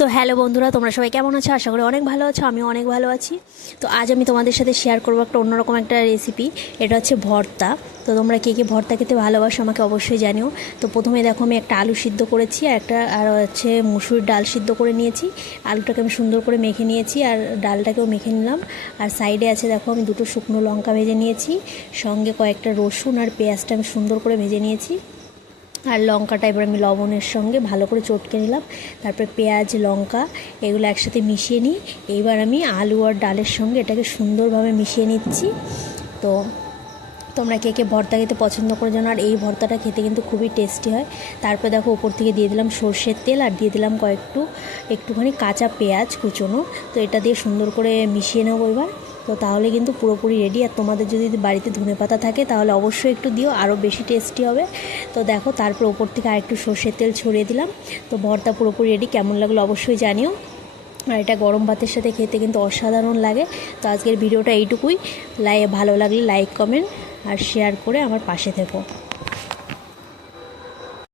তো হ্যালো বন্ধুরা, তোমরা সবাই কেমন আছো? আশা করি অনেক ভালো আছো। আমিও অনেক ভালো আছি। তো আজ আমি তোমাদের সাথে শেয়ার করবো একটা অন্যরকম একটা রেসিপি। এটা হচ্ছে ভর্তা। তো তোমরা কে কে ভর্তা খেতে ভালোবাসো আমাকে অবশ্যই জানিও। তো প্রথমে দেখো আমি একটা আলু সিদ্ধ করেছি, আর হচ্ছে মুসুরির ডাল সিদ্ধ করে নিয়েছি। আলুটাকে আমি সুন্দর করে মেখে নিয়েছি আর ডালটাকেও মেখে নিলাম। আর সাইডে আছে দেখো আমি দুটো শুকনো লঙ্কা ভেজে নিয়েছি, সঙ্গে কয়েকটা রসুন আর পেঁয়াজটা আমি সুন্দর করে ভেজে নিয়েছি। আর লঙ্কাটা এবার আমি লবণের সঙ্গে ভালো করে চটকে নিলাম। তারপরে পেঁয়াজ লঙ্কা এগুলো একসাথে মিশিয়ে নিই। এইবার আমি আলু আর ডালের সঙ্গে এটাকে সুন্দরভাবে মিশিয়ে নিচ্ছি। তো তোমরা কে কে ভর্তা খেতে পছন্দ করে জানো, আর এই ভর্তাটা খেতে কিন্তু খুবই টেস্টি হয়। তারপর দেখো ওপর থেকে দিয়ে দিলাম সর্ষের তেল আর দিয়ে দিলাম একটুখানি কাঁচা পেঁয়াজ কুচোনো। তো এটা দিয়ে সুন্দর করে মিশিয়ে নেবো এবার। তো তাহলে কিন্তু পুরোপুরি রেডি। আর তোমাদের যদি বাড়িতে ধনেপাতা থাকে তাহলে অবশ্যই একটু দিও, আরও বেশি টেস্টি হবে। তো দেখো তারপর ওপর থেকে আরেকটু সর্ষের তেল ছড়িয়ে দিলাম। তো ভর্তা পুরোপুরি রেডি। কেমন লাগলো অবশ্যই জানিও। আর এটা গরম ভাতের সাথে খেতে কিন্তু অসাধারণ লাগে। তো আজকের ভিডিওটা এইটুকুই। ভালো লাগলে লাইক কমেন্ট আর শেয়ার করে আমার পাশে থেকো।